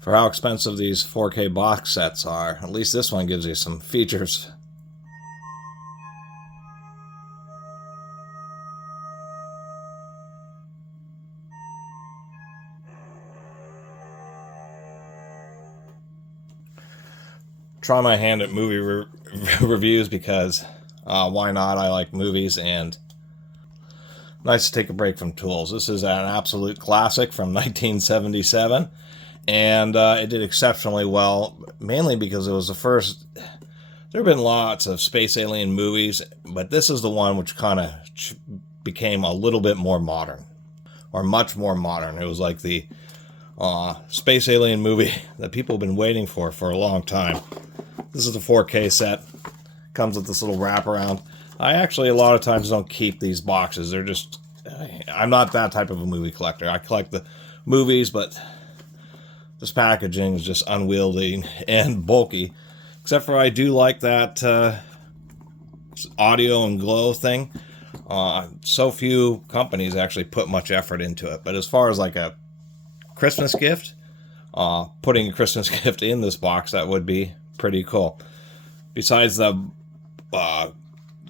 For how expensive these 4K box sets are, at least this one gives you some features. Try my hand at movie reviews because why not? I like movies, and nice to take a break from tools. This is an absolute classic from 1977, and it did exceptionally well, mainly because it was the first. There have been lots of space alien movies, but this is the one which kind of became a little bit more modern, or much more modern. It was like the space alien movie that people have been waiting for a long time. This is the 4K set. Comes with this little wraparound. I actually a lot of times don't keep these boxes. They're just, I'm not that type of a movie collector. I collect the movies, but this packaging is just unwieldy and bulky. Except for I do like that audio and glow thing. So few companies actually put much effort into it. But as far as like a Christmas gift, putting a Christmas gift in this box, that would be pretty cool. Besides the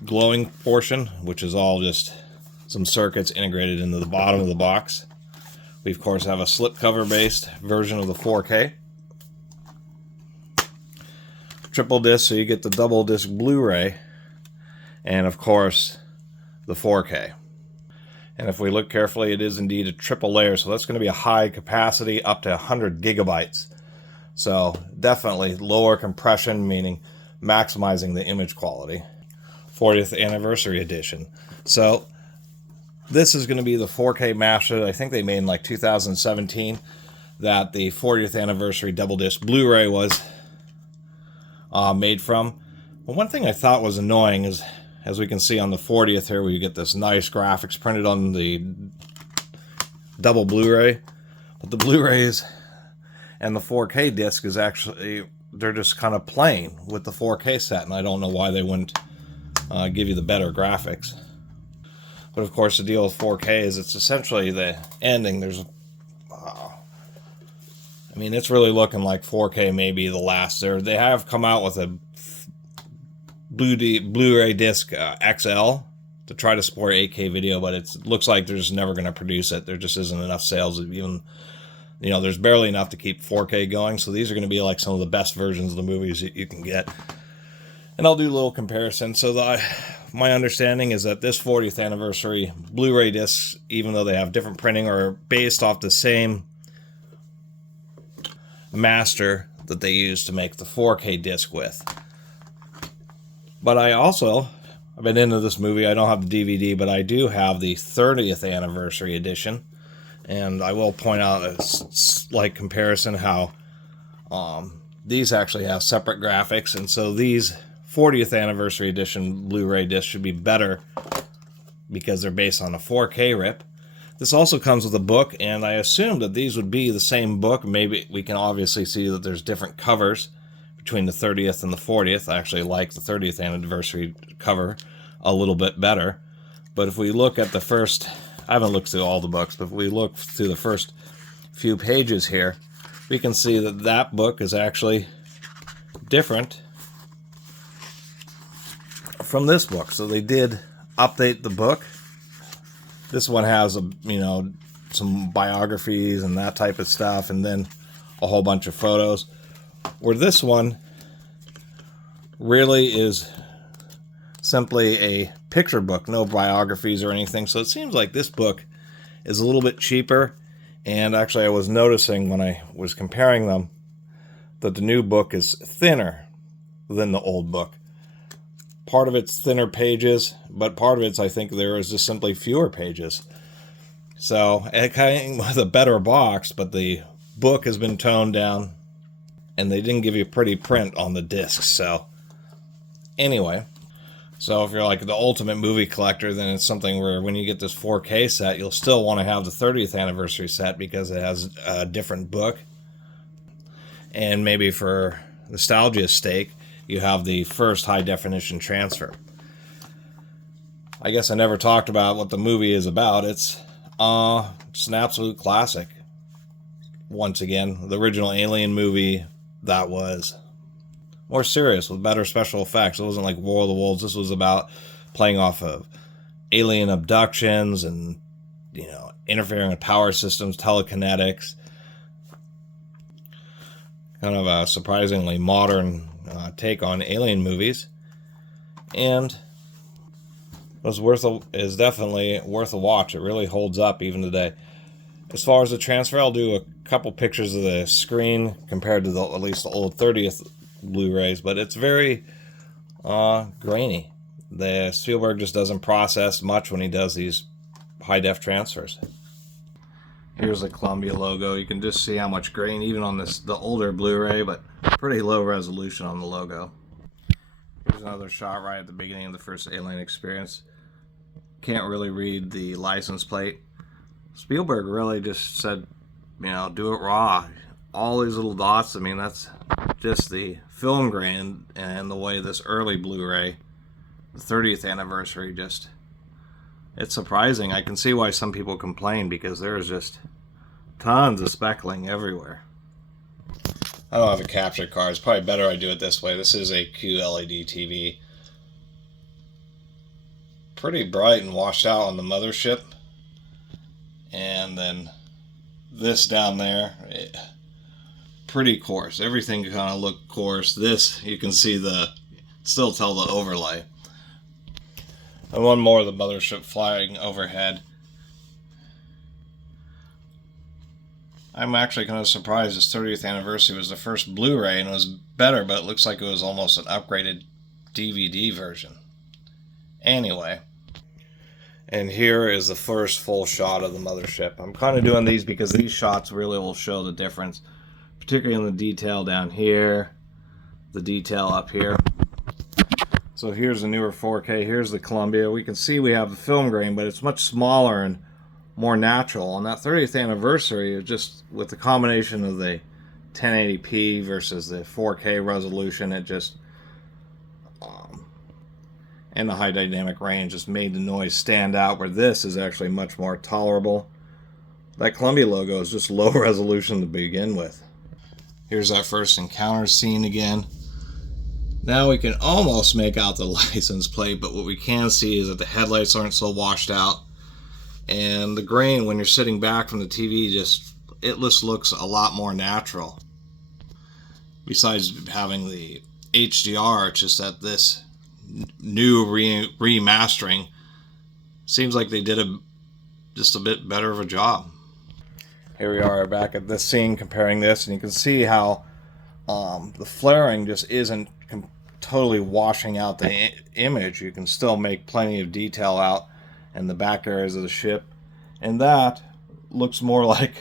glowing portion, which is all just some circuits integrated into the bottom of the box, we of course have a slipcover based version of the 4K. Triple disc, so you get the double disc Blu-ray, and of course the 4K. And if we look carefully, it is indeed a triple layer, so that's going to be a high capacity, up to 100 gigabytes. So definitely lower compression, meaning maximizing the image quality. 40th anniversary edition. So this is going to be the 4K master that I think they made in like 2017, that the 40th anniversary double disc Blu-ray was made from. But one thing I thought was annoying is, as we can see on the 40th here, where you get this nice graphics printed on the double Blu-ray, but the Blu-rays and the 4K disc is actually, they're just kind of plain with the 4K set, and I don't know why they wouldn't give you the better graphics. But of course the deal with 4K is it's essentially the ending. There's I mean, it's really looking like 4K may be the last. They have come out with a Blu-ray disc XL to try to support 8K video, but it looks like they're just never going to produce it. There just isn't enough sales. Even, you know, there's barely enough to keep 4K going, so these are going to be like some of the best versions of the movies that you can get. And I'll do a little comparison. So my understanding is that this 40th anniversary Blu-ray discs, even though they have different printing, are based off the same master that they used to make the 4K disc with. But I've been into this movie. I don't have the DVD, but I do have the 30th anniversary edition. And I will point out a slight comparison how these actually have separate graphics. And so these 40th anniversary edition Blu-ray discs should be better because they're based on a 4K rip. This also comes with a book, and I assume that these would be the same book. Maybe we can obviously see that there's different covers between the 30th and the 40th. I actually like the 30th anniversary cover a little bit better. But if we look at the first, I haven't looked through all the books, but if we look through the first few pages here, we can see that that book is actually different from this book. So they did update the book. This one has some biographies and that type of stuff, and then a whole bunch of photos. Where this one really is simply a picture book, no biographies or anything. So it seems like this book is a little bit cheaper. And actually I was noticing when I was comparing them that the new book is thinner than the old book. Part of it's thinner pages, but part of it's, I think, there is just simply fewer pages. So it came with a better box, but the book has been toned down, and they didn't give you a pretty print on the discs. So anyway, so if you're like the ultimate movie collector, then it's something where when you get this 4K set, you'll still want to have the 30th anniversary set because it has a different book. And maybe for nostalgia's sake, you have the first high definition transfer. I guess I never talked about what the movie is about. It's an absolute classic. once again, the original Alien movie, that was more serious with better special effects. It wasn't like War of the Worlds. This was about playing off of alien abductions and, you know, interfering with power systems, telekinetics. Kind of a surprisingly modern take on alien movies, and is definitely worth a watch. It really holds up even today. As far as the transfer, I'll do a couple pictures of the screen compared to at least the old 30th Blu-rays, but it's very grainy. The Spielberg just doesn't process much when he does these high-def transfers. Here's the Columbia logo. You can just see how much grain, even on the older Blu-ray, but pretty low resolution on the logo. Here's another shot right at the beginning of the first Alien experience. Can't really read the license plate. Spielberg really just said, you know, do it raw. All these little dots, I mean, that's just the film grain, and the way this early Blu-ray, the 30th anniversary, just, it's surprising. I can see why some people complain, because there's just tons of speckling everywhere. I don't have a capture card. It's probably better I do it this way. This is a QLED TV. Pretty bright and washed out on the mothership. And then this down there, pretty coarse. Everything kind of looked coarse. This, you can see still tell the overlay. And one more of the mothership flying overhead. I'm actually kind of surprised this 30th anniversary was the first Blu-ray and it was better, but it looks like it was almost an upgraded DVD version. Anyway. And here is the first full shot of the mothership. I'm kind of doing these because these shots really will show the difference, particularly in the detail down here, the detail up here. So here's the newer 4K, here's the Columbia. We can see we have the film grain, but it's much smaller and more natural. On that 30th anniversary, it just, with the combination of the 1080p versus the 4K resolution, it just, and the high dynamic range just made the noise stand out, where this is actually much more tolerable. That Columbia logo is just low resolution to begin with. Here's that first encounter scene again. Now we can almost make out the license plate, but what we can see is that the headlights aren't so washed out. And the grain, when you're sitting back from the TV, it just looks a lot more natural. Besides having the HDR, it's just that this new remastering seems like they did just a bit better of a job. Here we are back at this scene comparing this, and you can see how the flaring just isn't totally washing out the image. You can still make plenty of detail out in the back areas of the ship, and that looks more like,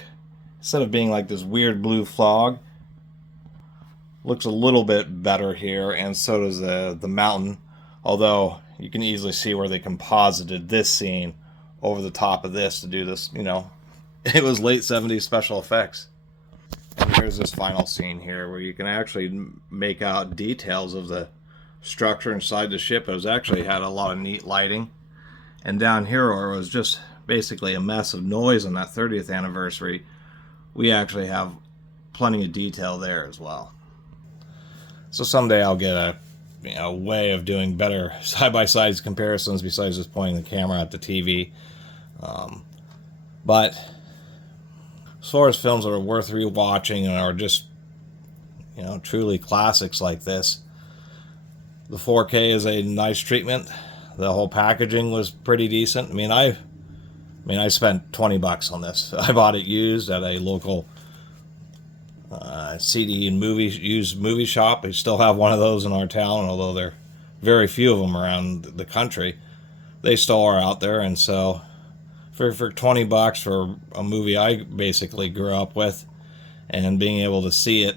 instead of being like this weird blue fog, looks a little bit better here, and so does the mountain, although you can easily see where they composited this scene over the top of this to do this, you know, it was late 70s special effects. And here's this final scene here where you can actually make out details of the structure inside the ship. It was actually had a lot of neat lighting. And down here, where it was just basically a mess of noise on that 30th anniversary, we actually have plenty of detail there as well. So someday I'll get a way of doing better side-by-side comparisons besides just pointing the camera at the TV. But as far as films that are worth rewatching and are just, you know, truly classics like this, the 4K is a nice treatment. The whole packaging was pretty decent. I spent $20 on this. I bought it used at a local CD and used movie shop. We still have one of those in our town, although there are very few of them around the country. They still are out there, and so for $20 for a movie I basically grew up with, and being able to see it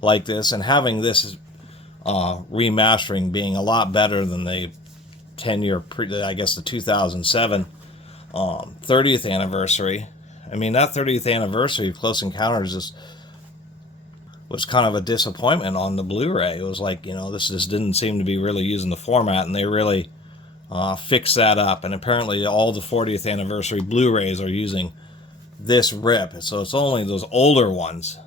like this, and having this remastering being a lot better than the 10-year, I guess the 2007 30th anniversary. I mean, that 30th anniversary of Close Encounters was kind of a disappointment on the Blu-ray. It was like, you know, this just didn't seem to be really using the format, and they really fixed that up. And apparently all the 40th anniversary Blu-rays are using this rip. So it's only those older ones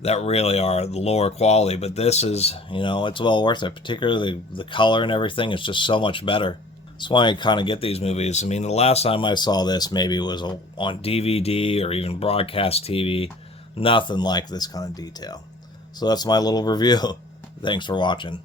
that really are the lower quality, but this is, you know, it's well worth it. Particularly the color and everything is just so much better. That's why I kind of get these movies. I mean, the last time I saw this maybe was on DVD or even broadcast TV. Nothing like this kind of detail. So that's my little review. Thanks for watching.